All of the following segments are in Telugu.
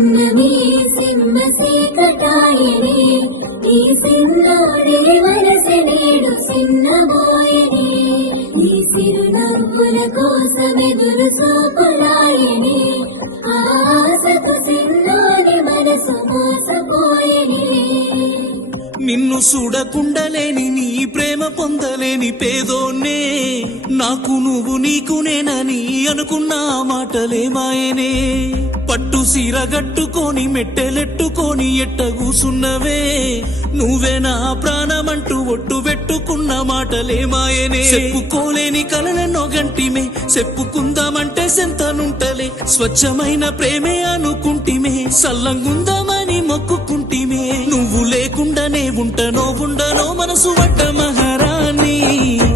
పున్నమి సింహసి కటాయనే ఈ సిన్నోడి వరసె నేడు సిన్నబోయనే ఈ సిరునవ్వుల కోసమెదురు చూపులాయనే ఆశకు సిన్నోడి మనసు మోసపోయనే నిన్ను చూడకుండలేని నీ ప్రేమ పొందలేని పేదోన్నే నాకు నువ్వు నీకు నేనని అనుకున్న మాటలేమాయనే పట్టు సీరగట్టుకొని మెట్టెలెట్టుకొని ఎట్ట కూసున్నవే నువ్వే నా ప్రాణమంటూ ఒట్టు పెట్టుకున్న మాటలేమాయనే చెప్పుకోలేని కలలెన్నో గంటిమే చెప్పుకుందామంటే సెంతనుంటలే స్వచ్ఛమైన ప్రేమే అనుకుంటిమే సల్లంగుందామని మొక్కుకుంటిమే నువ్వు లేకుండానే ఉండనో మనసు పడ్డ మహారాణి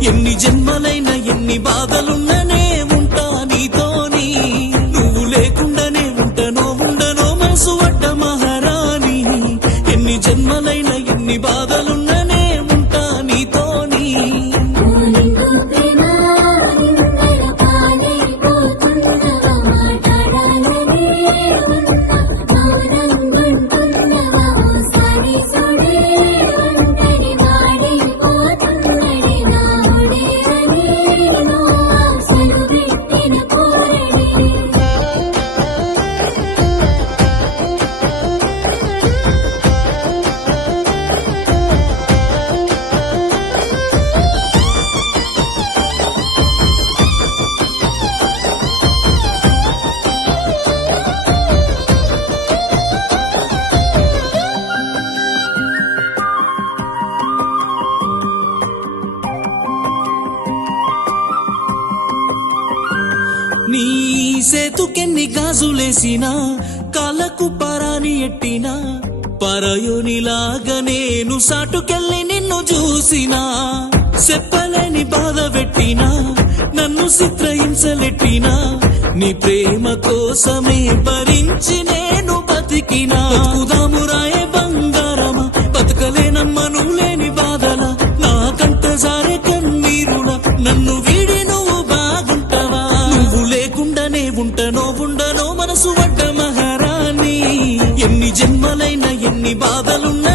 ఎన్ని జన్మలైనా ఎన్ని బాధలున్ననే ఉంటా నీతోని నువ్వు లేకుండానే ఉండనో మనసు పడ్డ మహారాణి ఎన్ని జన్మలైనా ఎన్ని బాధలున్ననే ఉంటా నీతోని నీ సేతుకెన్ని గాజులేసినా కాళ్ళకు పరాని ఎట్టినా పరయోనిలాగా నేను సాటుకెళ్ళి నిన్ను చూసినా చెప్పలేని బాధ పెట్టినా నన్ను చిత్రహింసలెట్టినా నీ ప్రేమ కోసమే భరించి నేను బతికినా బతుకుదామురాయే బంగారమా బతకలేనమ్మా నువ్వు లేని బాధల నా కంట జారే కన్నీరులా నన్ను వీడి నువ్వు బాగుంటావా నువ్వు లేకుండానే ఉండనో మనసు పడ్డ మహారాణి ఎన్ని జన్మలైనా ఎన్ని బాధలున్నా